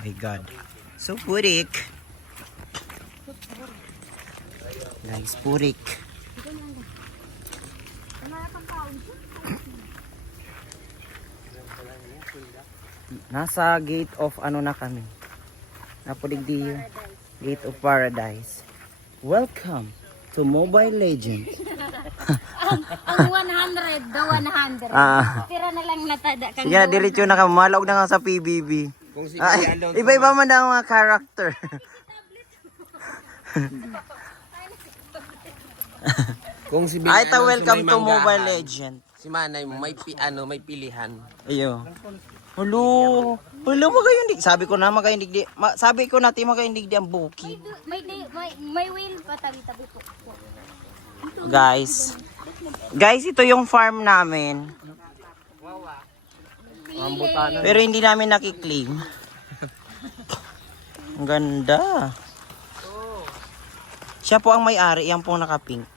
my God. So purik. Guys, purik. Nasa gate of ano na kami. Napuligdi Gate of Paradise. Welcome to Mobile Legends. Ang 100, the 100. Tira na lang natada kang. Sige, diretso na kami. Malog na nga sa PBB. Iba-iba man ang mga character. Kung si Ay, welcome to Mobile Legend. Si Manay mo may may pilihan. Ayo. Hello. Hello magayon di. Sabi ko na magayon di. Sabi ko natin magayon di ang buki. May wheel pa tabi-tabi po. Guys. Guys, ito yung farm namin. Pero hindi namin nakiklaim. Ang ganda. Siya po ang may-ari, yan po naka-pink.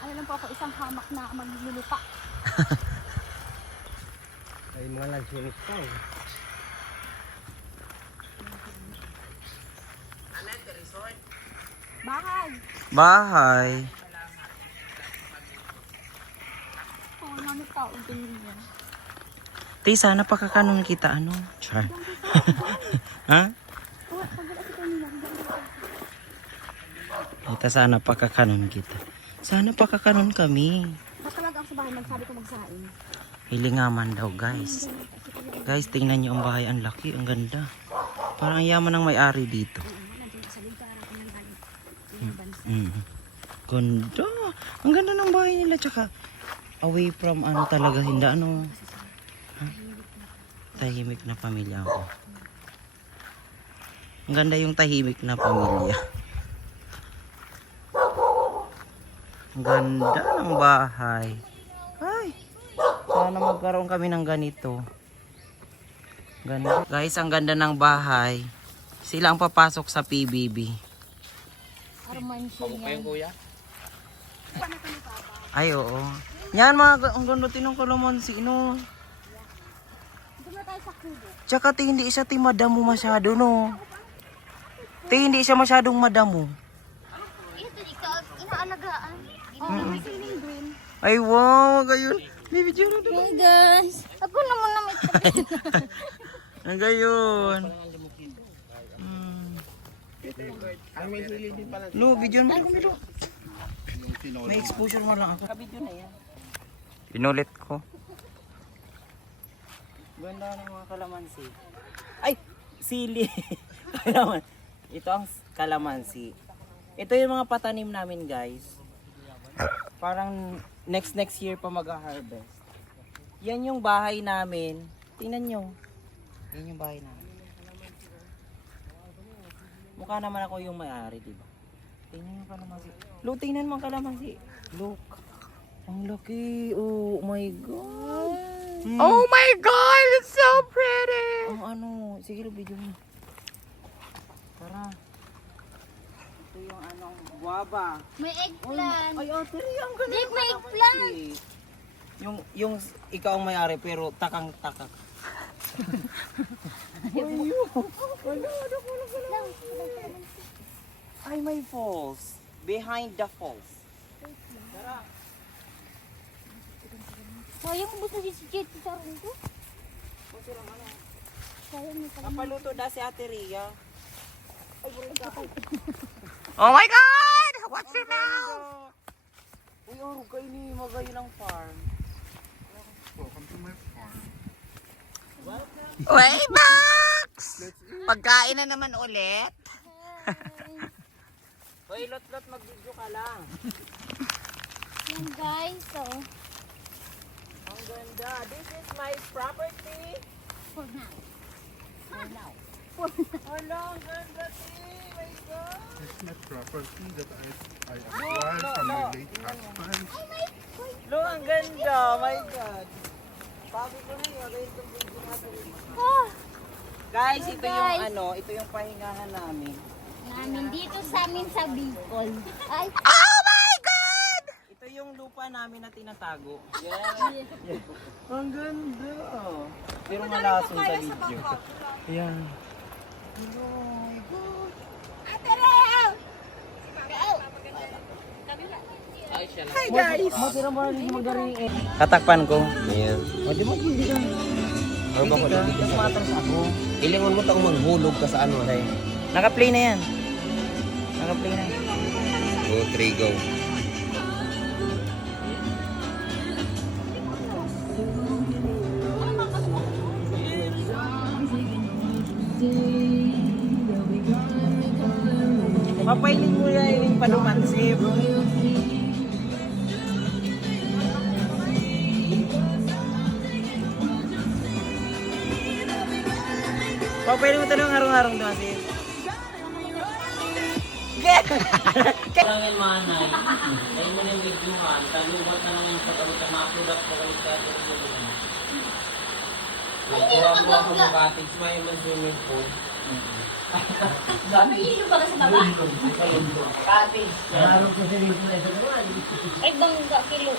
Ano lang po ako, isang hamak na maglulupa. Ay mga lansinis pa eh. Bahay. Bahay. Oo, namin tao din yan. Te, sana pagkakanon kita, ano? Char. Ha? Kita sana pagkakanon kita. Sana pagkakanon kami. Basta lang ako sa bahay, nagsabi ko magsain. Hilingaman daw, guys. Guys, tingnan nyo ang bahay. Ang laki, ang ganda. Parang ang yaman ng may-ari dito. Ganda. Ang ganda ng bahay nila. Tsaka, away from ano talaga. Hindi ano. Ha? Tahimik na pamilya ako. Ang ganda yung tahimik na pamilya. Ang ganda ng bahay. Ay, sana magkaroon kami ng ganito. Ganda. Guys, ang ganda ng bahay. Sila ang papasok sa PBB. Armansyon yan. Kuya? Ay, oo. Yan mga, ang ganda tinong kalamansi, no? Doon na tayo sa kubo. Tsaka te, hindi siya madamo masyado, no? Te, hindi siya masyadong madamo. Ito, ikaw, inaalagaan. May ceiling green. Ay, wow, gayon. Baby, Jero, Hey guys, ako naman na may tabi. ang gayon. Ay may sili din pala. No, video mo. May exposure mo lang ako. Video na yan. Pinulit ko. Ganda ng mga kalamansi. Ay, sili. Ito ang kalamansi. Ito yung mga patanim namin, guys. Parang next year pa mag-harvest. Yan yung bahay namin. Tingnan nyo. Yan yung bahay namin. Mukha naman ako yung may-ari, diba? Tingnan yung kalamansi. Look, tingnan mo ang kalamansi. Look. Ang laki. Oh my God. Oh my God! It's so pretty! Ang ano. Sige, video mo. Tara. Ito yung anong guava. May eggplant. Ay, ate, ang ganda. Dave, may eggplant. Yung ikaw ang may-ari pero takang-takak. Ay, may falls. Behind the falls. Tara. Sayang mo sa si Jet sa rin ko. Sayang mo pala. Napaluto na si Ate Ria. Oh my God! What's your mouth? Uy, oh, kayo ni magayon ang farm. Welcome to my farm. Uy, Max! Pagkain na naman ulit. Uy, lot-lot mag-video ka lang. Yan guys, so. Ang ganda. This is my property. For now. For now. Hala, ang ganda, my God. It's my property that I acquired from my late husband. Lo, ang ganda. My God. Sabi ko na yun, guys, itong video natin. Ah, Guys, ito yung Guys. ano, ito yung pahingahan namin. namin dito sa amin sa Bicol. Ay, Oh my God! Ito yung lupa namin na tinatago. Yeah. Ang ganda. Pero malason sa video. Ayan. Hi guys! Tatakpan ko. Ayan. O, di mo hindi ka. Ano ba ko? Hindi ka. Tumatang sa ako. Ilingon mo tang maghulog ka sa ano. Naka-play na yan. Naka-play na. Go, 3, go. Papailin mo yan yung palumansip. Papailin mo talong harong-harong doon kasi. Kailangan manay, dahil mo ng videohan, talubat na lang yung pagkabot na ma-upload po kayo sa ating video. Kuha-kuha ko ng cottage, may man swimming pool. Mahilo ba ka sa baba? Cottage. Narong ko sa video na sa gawan. Ay, bangga kilo.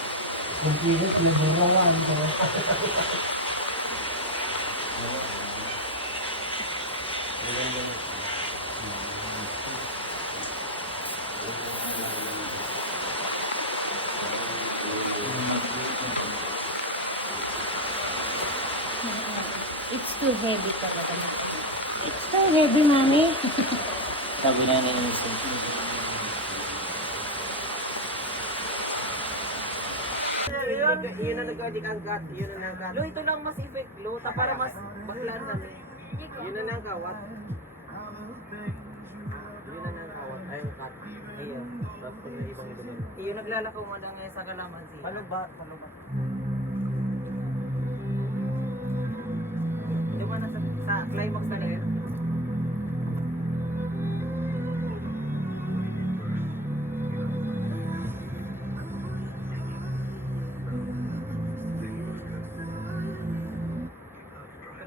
It's too heavy talaga. It's too heavy, mami. Sabi na na yung isa. Yun ang nagkawad yun ang nangkat. Lo, ito lang mas effect, lo. Para mas baklan kami. Yun ang nangkawat. Yun ang nangkawat. Ay, yung cut. Ayun. Tapos kung may ibang dumi. Yun naglalakaw mo na ngayon sa kalamansi. Paluba. Di ba nasa sa climax na ngayon?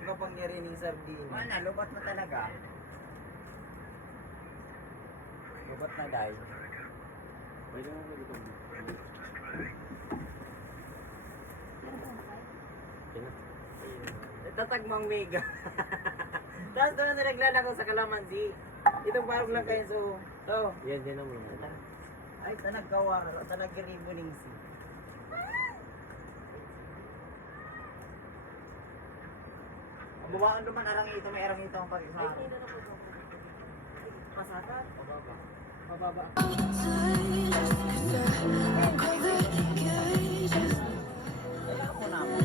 Kapangyarihan ng sardina. Mana, lubat na talaga. Lubat na dahil. Pwede mo dito. Tatagmang mega. Tapos doon na naglalakaw sa kalamansi. Itong parang lang kayo so. So. Yan din naman. Ay, tanagkawa. Tanagiribuning si. Bubaan naman arang ito, may arang ito ang pag-isa. Masaka? Pababa. Pababa. Kaya ako na ako.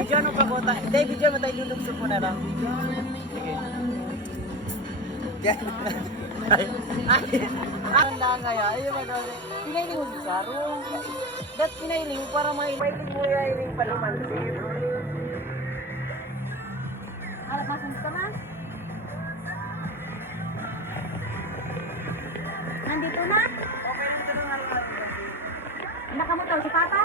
Video ano pa ko tayo? Hindi, video mo tayo lulugsok mo na lang. Sige. Yan. Ay. Ang lang kaya. Ay, magagawa. Pinailing mo sa sarong. Dat pinailing mo para mailing mo yung palumansip. Harap masang ka na. Nandito na. Okay, ito na nga. Nakamotor si Papa.